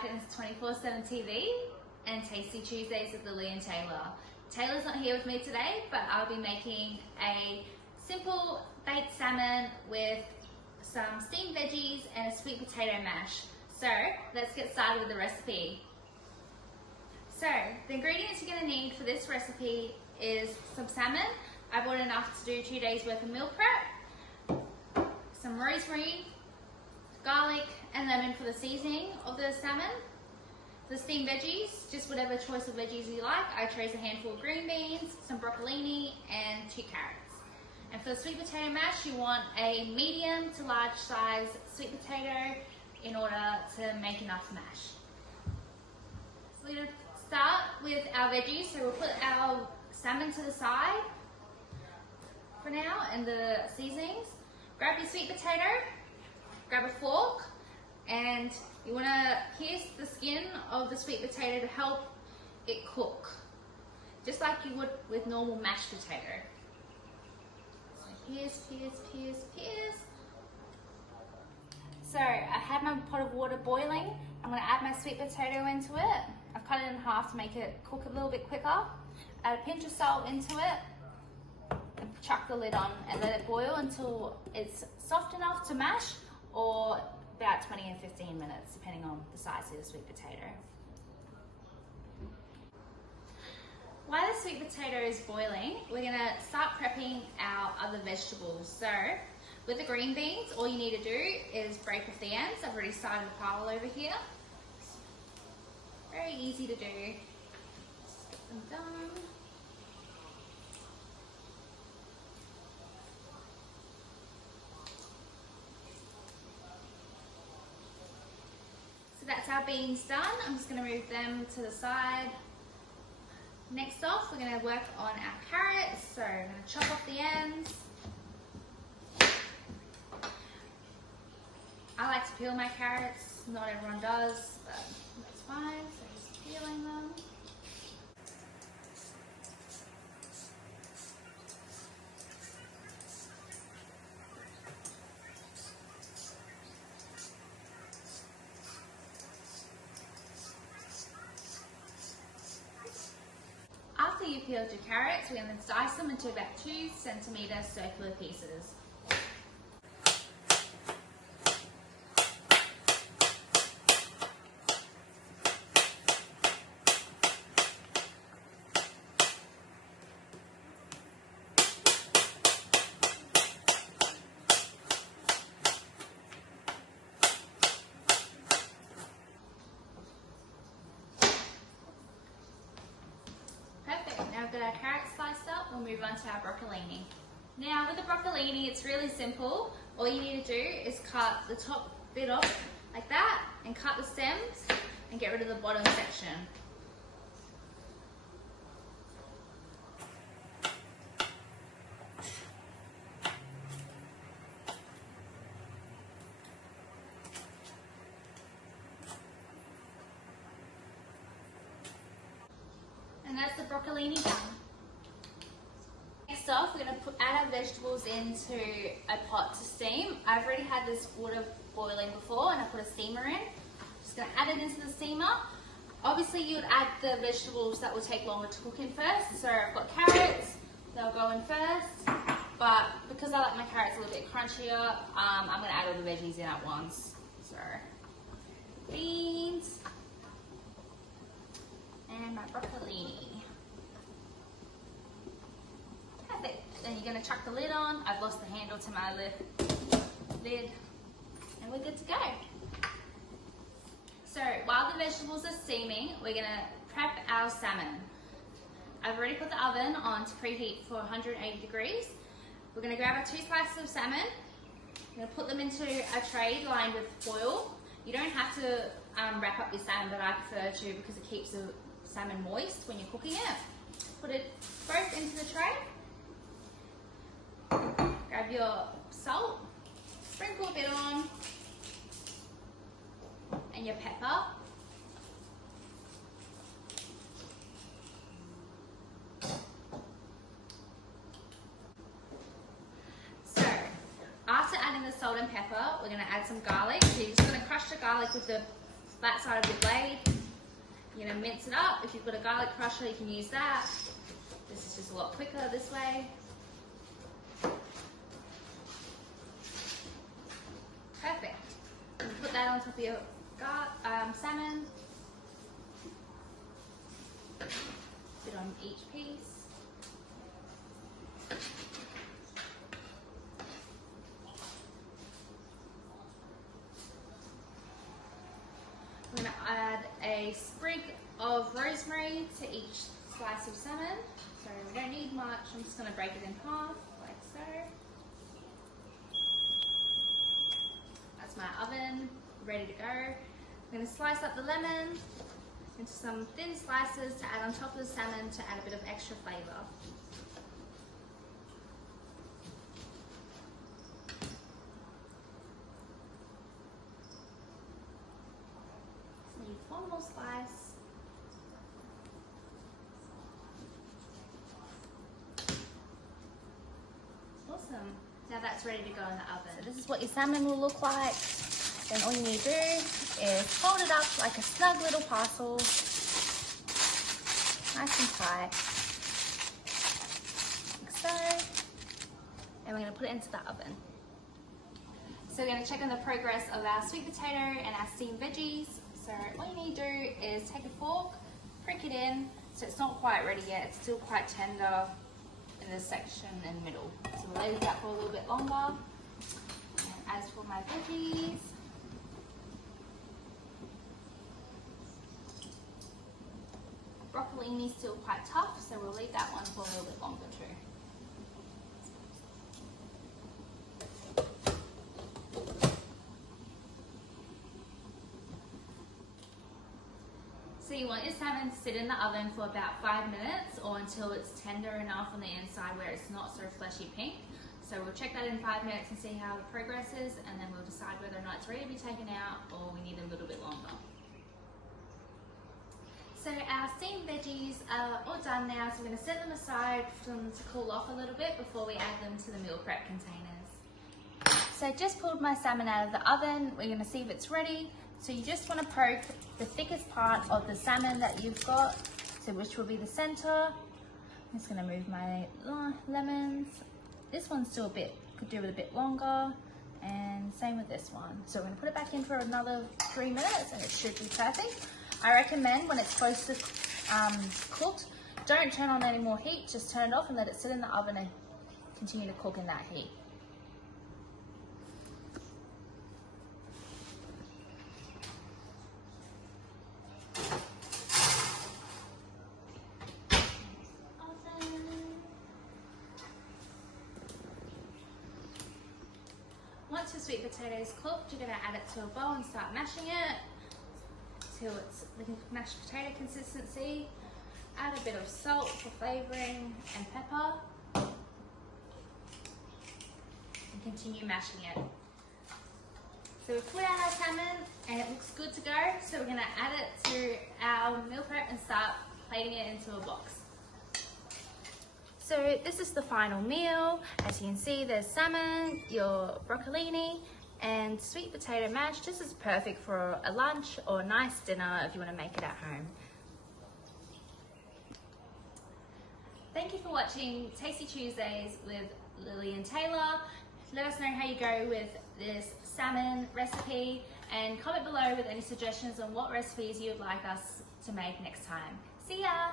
iFitness247 TV and Tasty Tuesdays with Lily and Taylor. Taylor's not here with me today, but I'll be making a simple baked salmon with some steamed veggies and a sweet potato mash. So let's get started with the recipe. So the ingredients you're going to need for this recipe is some salmon. I bought enough to do 2 days worth of meal prep, some rosemary, garlic and lemon for the seasoning of the salmon. The steamed veggies, just whatever choice of veggies you like. I chose a handful of green beans, some broccolini and 2 carrots. And for the sweet potato mash, you want a medium to large size sweet potato in order to make enough mash. We're going to start with our veggies, so we'll put our salmon to the side for now and the seasonings. Grab your sweet potato, grab a fork, and you want to pierce the skin of the sweet potato to help it cook, just like you would with normal mashed potato. So pierce, pierce, pierce, pierce. So I have my pot of water boiling. I'm going to add my sweet potato into it. I've cut it in half to make it cook a little bit quicker. Add a pinch of salt into it and chuck the lid on and let it boil until it's soft enough to mash, or about 20 and 15 minutes, depending on the size of the sweet potato. While the sweet potato is boiling, we're going to start prepping our other vegetables. So with the green beans, all you need to do is break off the ends. I've already started a pile over here. Very easy to do. Just get them done. So that's our beans done. I'm just going to move them to the side. Next off, we're going to work on our carrots. So I'm going to chop off the ends. I like to peel my carrots. Not everyone does, but that's fine. So just peeling them. After you've peeled your carrots, we're going to dice them into about 2 centimetre circular pieces. Now we've got our carrots sliced up, we'll move on to our broccolini. Now with the broccolini, it's really simple. All you need to do is cut the top bit off like that and cut the stems and get rid of the bottom section. And that's the broccolini done. Next off, we're going to add our vegetables into a pot to steam. I've already had this water boiling before and I put a steamer in. Just going to add it into the steamer. Obviously you would add the vegetables that will take longer to cook in first. So I've got carrots, they'll go in first. But because I like my carrots a little bit crunchier, I'm going to add all the veggies in at once. So beans. And my broccolini. Perfect. Then you're going to chuck the lid on. I've lost the handle to my lid. And we're good to go. So while the vegetables are steaming, we're going to prep our salmon. I've already put the oven on to preheat for 180 degrees. We're going to grab our 2 slices of salmon. We're going to put them into a tray lined with foil. You don't have to wrap up your salmon, but I prefer to because it keeps the salmon moist when you're cooking it. Put it both into the tray. Grab your salt, sprinkle a bit on, and your pepper. So after adding the salt and pepper, we're going to add some garlic. So you're just going to crush the garlic with the flat side of your blade. You're gonna mince it up. If you've got a garlic crusher, you can use that. This is just a lot quicker this way. Perfect. And put that on top of your salmon. Sit on each piece. I'm going to add a sprig of rosemary to each slice of salmon. So we don't need much. I'm just going to break it in half, like so. That's my oven, ready to go. I'm going to slice up the lemon into some thin slices to add on top of the salmon to add a bit of extra flavour. One more slice. Awesome. Now that's ready to go in the oven. So this is what your salmon will look like. Then all you need to do is fold it up like a snug little parcel. Nice and tight. Like so. And we're going to put it into the oven. So we're going to check on the progress of our sweet potato and our steamed veggies. So all you need to do is take a fork, prick it in, so it's not quite ready yet, it's still quite tender in this section in the middle. So we'll leave that for a little bit longer. And as for my veggies, broccolini is still quite tough, so we'll leave that one for a little bit longer too. So you want your salmon to sit in the oven for about 5 minutes or until it's tender enough on the inside where it's not so fleshy pink. So we'll check that in 5 minutes and see how the progress is, and then we'll decide whether or not it's ready to be taken out or we need a little bit longer. So our steamed veggies are all done now, so we're going to set them aside for them to cool off a little bit before we add them to the meal prep containers. So I just pulled my salmon out of the oven. We're going to see if it's ready. So you just want to poke the thickest part of the salmon that you've got, so which will be the center. I'm just going to move my lemons. This one's still could do with a bit longer, and same with this one. So we're going to put it back in for another 3 minutes and it should be perfect. I recommend when it's close to cooked, don't turn on any more heat, just turn it off and let it sit in the oven and continue to cook in that heat. Once your sweet potato is cooked, you're going to add it to a bowl and start mashing it till it's like mashed potato consistency. Add a bit of salt for flavouring and pepper, and continue mashing it. So we've put out our salmon and it looks good to go, so we're going to add it to our meal prep and start plating it into a box. So this is the final meal. As you can see, there's salmon, your broccolini, and sweet potato mash. This is perfect for a lunch or a nice dinner if you want to make it at home. Thank you for watching Tasty Tuesdays with Lily and Taylor. Let us know how you go with this salmon recipe and comment below with any suggestions on what recipes you would like us to make next time. See ya!